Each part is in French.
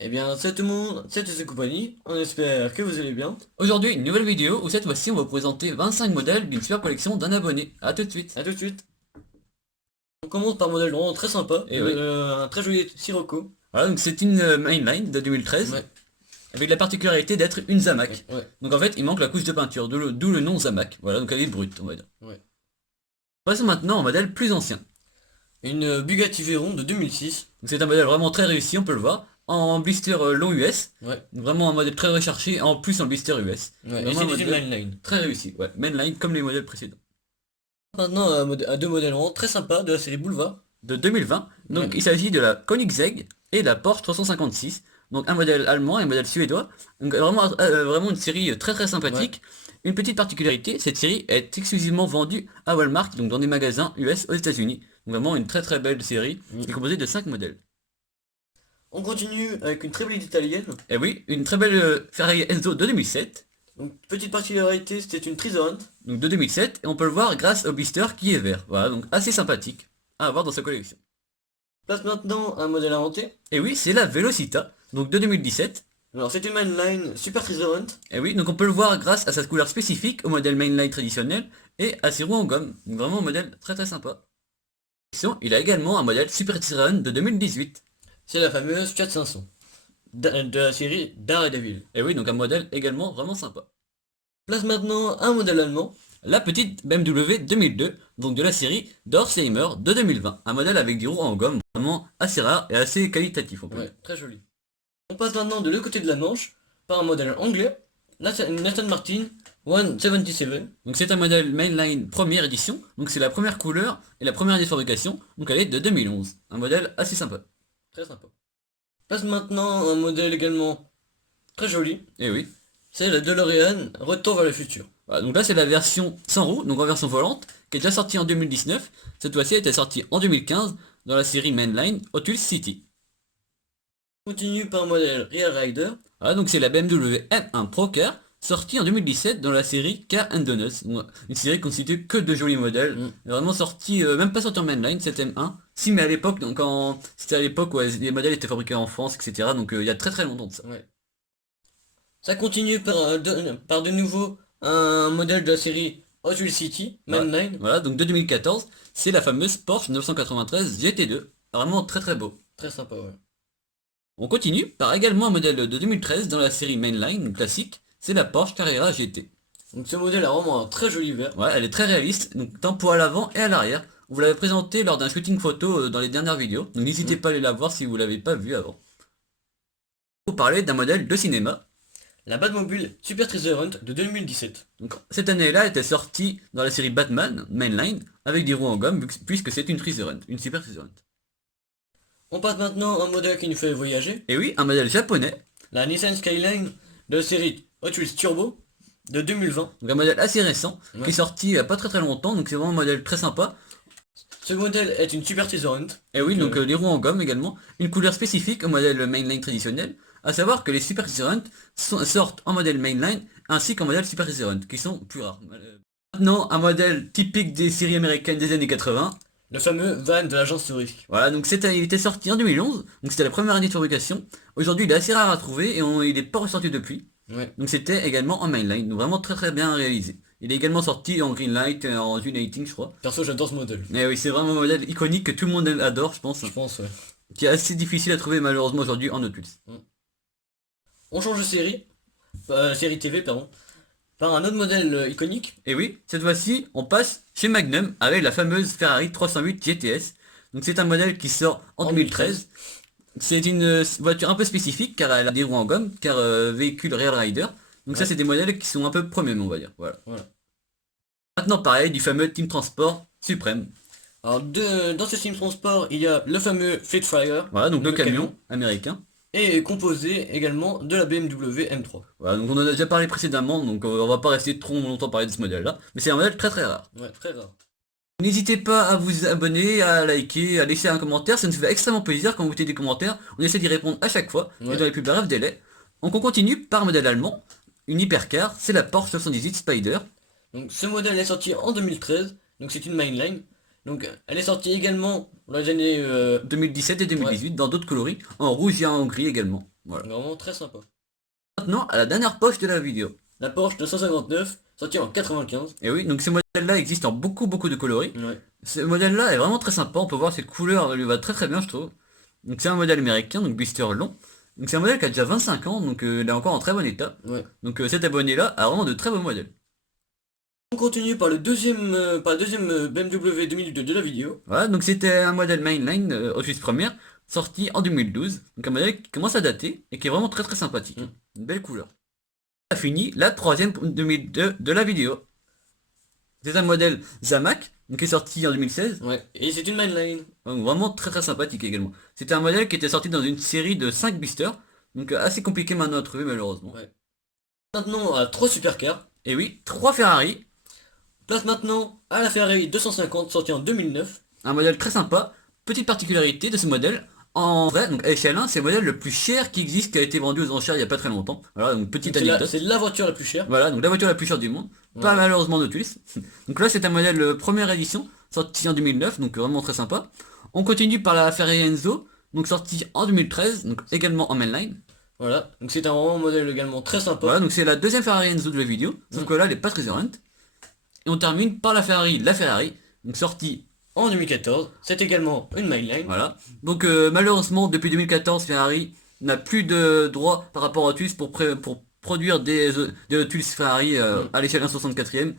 Eh bien, c'est tout le monde, c'est tous compagnie, on espère que vous allez bien. Aujourd'hui, une nouvelle vidéo où cette fois-ci on va vous présenter 25 modèles d'une super collection d'un abonné. A tout de suite. A tout de suite. On commence par un modèle vraiment très sympa, Et oui. un très joli Sirocco. Voilà, donc c'est une mainline de 2013 Ouais, avec la particularité d'être une ouais, Zamac. ouais, Donc en fait, il manque la couche de peinture, d'où le nom Zamac. Voilà, donc elle est brute, on va dire. ouais. Passons maintenant au modèle plus ancien. Une Bugatti Veyron de 2006. Donc c'est un modèle vraiment très réussi, on peut le voir, en blister long US. Ouais, Donc vraiment un modèle très recherché, en plus en blister US. ouais, et Vraiment un c'était une modèle mainline. très réussi. Ouais, mainline comme les modèles précédents. Maintenant, à deux modèles vraiment très sympas de la série Boulevard. De 2020. Donc Ouais, il s'agit de la Koenigsegg et la Porsche 356. Donc un modèle allemand et un modèle suédois. Donc vraiment une série très très ouais. sympathique. Une petite particularité, cette série est exclusivement vendue à Walmart, donc dans des magasins US aux États-Unis. Donc vraiment une très très belle série qui est Mm. composée de 5 modèles. On continue avec une très belle italienne. Et oui, une très belle Ferrari Enzo de 2007. Donc, petite particularité, c'était une Tricerant. Donc de 2007, et on peut le voir grâce au blister qui est vert. Voilà, donc assez sympathique à avoir dans sa collection. Place maintenant un modèle inventé. Et oui, c'est la Velocita, donc de 2017. Alors, c'est une mainline Super Tricerant. Et oui, donc on peut le voir grâce à sa couleur spécifique au modèle mainline traditionnel et à ses roues en gomme. Donc vraiment un modèle très très sympa. Il a également un modèle Super Tyran de 2018. C'est la fameuse Fiat 500 de la série Daredevil. Et oui, donc un modèle également vraiment sympa. Place maintenant un modèle allemand. La petite BMW 2002, donc de la série Dorsheimer de 2020. Un modèle avec des roues en gomme vraiment assez rare et assez qualitatif, on peut Ouais, dire. très joli. On passe maintenant de l'autre côté de la Manche par un modèle anglais, une Aston Martin 177. Donc c'est un modèle mainline première édition, donc c'est la première couleur et la première année de fabrication, donc elle est de 2011. Un modèle assez sympa. Très sympa. Passe maintenant un modèle également très joli. Et oui. C'est la DeLorean Retour vers le futur. Voilà, donc là c'est la version sans roue, donc en version volante, qui est déjà sortie en 2019. Cette fois-ci elle était sortie en 2015 dans la série Mainline Hotus City. On continue par un modèle Real Rider. Voilà, donc c'est la BMW M1 Procar, sortie en 2017 dans la série Car and Donuts. Donc, une série constituée que de jolis modèles. Mm, Vraiment sortie, même pas sortie en Mainline, cette M1. Si, mais à l'époque, donc quand c'était à l'époque où les modèles étaient fabriqués en France, etc. Donc il y a très très longtemps de ça. ouais. Ça continue par, par de nouveau un modèle de la série Hot Wheels City, Voilà, Mainline. voilà, donc de 2014, c'est la fameuse Porsche 993 GT2. Vraiment très très beau. Très sympa, ouais. On continue par également un modèle de 2013 dans la série Mainline classique, c'est la Porsche Carrera GT. Donc ce modèle a vraiment un très joli vert. Ouais, elle est très réaliste, donc tant pour à l'avant et à l'arrière. On vous l'avait présenté lors d'un shooting photo dans les dernières vidéos, donc n'hésitez Mm. pas à aller la voir si vous l'avez pas vu avant. Pour parler d'un modèle de cinéma. La Batmobile Super Treasure Hunt de 2017. Donc cette année-là elle était sortie dans la série Batman Mainline avec des roues en gomme puisque c'est une Treasure Hunt, une super Treasure Hunt. On passe maintenant à un modèle qui nous fait voyager. Et oui, un modèle japonais, La Nissan Skyline de la série Hot Wheels Turbo de 2020. donc un modèle assez récent, qui est Ouais. sorti il y a pas très très longtemps, donc c'est vraiment un modèle très sympa. Ce modèle est une Super Treasure Hunt. Et oui, donc Euh, les roues en gomme également, une couleur spécifique au modèle mainline traditionnel, à savoir que les Super Hunt sortent en modèle mainline ainsi qu'en modèle Super Hunt, qui sont plus rares. Maintenant, un modèle typique des séries américaines des années 80. le fameux van de l'agence touristique. Voilà, donc il était sorti en 2011, donc c'était la première année de fabrication. Aujourd'hui, il est assez rare à trouver et il n'est pas ressorti depuis. Ouais. Donc c'était également en mainline, donc vraiment très très bien réalisé. Il est également sorti en Greenlight, en Uniting, je crois. Perso, j'adore ce modèle. Et oui, c'est vraiment un modèle iconique que tout le monde adore, je pense, Je pense, ouais. qui est assez difficile à trouver malheureusement aujourd'hui en Hot Wheels. Mm. On change de série, série TV, pardon, par un autre modèle iconique. Et oui, cette fois-ci, on passe chez Magnum avec la fameuse Ferrari 308 GTS. Donc c'est un modèle qui sort en En 2013. 2013. C'est une voiture un peu spécifique car elle a des roues en gomme, car véhicule Real Rider. Donc ça Ouais. c'est des modèles qui sont un peu premium on va dire. Voilà. Voilà. Maintenant pareil du fameux Team Transport Suprême. Alors, dans ce Sim Transport, il y a le fameux Fleetflyer, Voilà, donc le le camion camion, américain. et composé également de la BMW M3. Voilà, donc on en a déjà parlé précédemment, donc on va pas rester trop longtemps parler de ce modèle là. Mais c'est un modèle très très rare. Ouais, très rare. N'hésitez pas à vous abonner, à liker, à laisser un commentaire, ça nous fait extrêmement plaisir quand vous mettez des commentaires, on essaie d'y répondre à chaque fois, et Ouais. dans les plus brefs délais. Donc on continue par un modèle allemand, une hypercar, c'est la Porsche 78 Spider. Donc, ce modèle est sorti en 2013, donc c'est une mainline. Donc, elle est sortie également dans les années... 2017 et ouais, 2018 dans d'autres coloris, en rouge et en gris également. Voilà. Vraiment très sympa. Maintenant, à la dernière poche de la vidéo. La Porsche 259, sortie en 95. Et oui, donc ce modèle-là existe en beaucoup de coloris. Ouais. Ce modèle-là est vraiment très sympa, on peut voir ses couleurs, lui va très bien je trouve. Donc c'est un modèle américain, donc blister long. Donc c'est un modèle qui a déjà 25 ans, donc il est encore en très bon état. Ouais. Donc cet abonné-là a vraiment de très beaux modèles. On continue par le deuxième, BMW 2002 de la vidéo. Voilà, donc c'était un modèle mainline Autriche première, sorti en 2012. Donc un modèle qui commence à dater et qui est vraiment très sympathique. Une belle couleur. On a fini la troisième 2002 de la vidéo. C'est un modèle Zamac, donc qui est sorti en 2016. Ouais. Et c'est une mainline. Donc vraiment très sympathique également. C'était un modèle qui était sorti dans une série de 5 blisters. Donc assez compliqué maintenant à trouver malheureusement. Ouais. Maintenant à 3 supercars. Et oui, 3 Ferrari. Place maintenant à la Ferrari 250 sortie en 2009. Un modèle très sympa. Petite particularité de ce modèle. En vrai, donc à échelle 1, c'est le modèle le plus cher qui existe, qui a été vendu aux enchères il n'y a pas très longtemps. Voilà, donc petite anecdote. C'est la voiture la plus chère. Voilà, donc la voiture la plus chère du monde. Pas Ouais. malheureusement Nautilus. Donc là c'est un modèle première édition, sorti en 2009, donc vraiment très sympa. On continue par la Ferrari Enzo, donc sorti en 2013, donc également en mainline. Voilà. Donc c'est un vraiment modèle également très sympa. Voilà, donc c'est la deuxième Ferrari Enzo de la vidéo, sauf que là elle est pas très rente. Et on termine par la Ferrari, donc sortie, En 2014. C'est également une mainline. voilà. Donc malheureusement depuis 2014 Ferrari n'a plus de droits par rapport à Autus pour produire des Autus Ferrari à l'échelle 1/64e,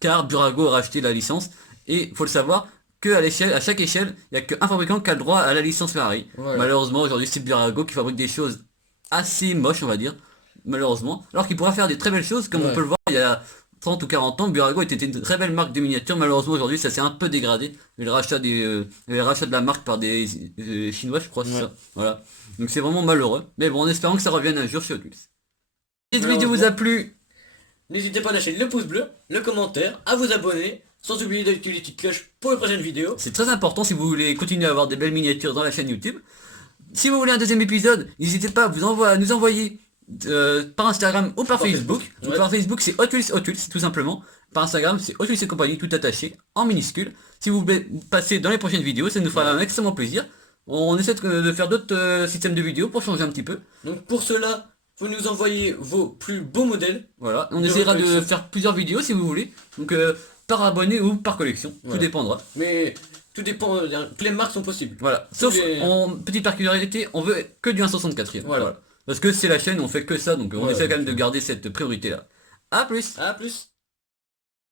car Burago a racheté la licence. Et faut le savoir que à chaque échelle, il n'y a qu'un fabricant qui a le droit à la licence Ferrari. Voilà. Malheureusement aujourd'hui c'est Burago qui fabrique des choses assez moches on va dire, malheureusement. Alors qu'il pourra faire des très belles choses, comme on Ouais. peut le voir il y a 30 ou 40 ans, Burago était une très belle marque de miniature. Malheureusement aujourd'hui ça s'est un peu dégradé. Le rachat de la marque par des Chinois je crois, c'est Ouais. ça. Voilà. Donc c'est vraiment malheureux. Mais bon, en espérant que ça revienne un jour chez Autus. Si cette vidéo vous a Malheureusement. plu, N'hésitez pas à lâcher le pouce bleu, le commentaire, à vous abonner, sans oublier d'activer les petites cloches pour les prochaines vidéos. c'est très important si vous voulez continuer à avoir des belles miniatures dans la chaîne YouTube. Si vous voulez un deuxième épisode, n'hésitez pas à nous envoyer par Instagram ou par Facebook. Donc, Ouais. par Facebook c'est Autus tout simplement. Par Instagram c'est Autus et compagnie tout attaché en minuscule. Si vous voulez passer dans les prochaines vidéos, ça nous fera un extrêmement plaisir. On essaie de faire d'autres systèmes de vidéos pour changer un petit peu. Donc pour cela, vous nous envoyez vos plus beaux modèles. Voilà, on De essaiera de collection. faire plusieurs vidéos si vous voulez. Donc par abonné ou par collection, tout Voilà. dépendra. Mais tout dépend, toutes les marques sont possibles. Voilà, sauf les- en petite particularité, on veut que du 1/64e. Voilà. Parce que c'est la chaîne, on fait que ça, donc on Voilà, essaie quand même donc, de garder cette priorité là. A plus. À plus.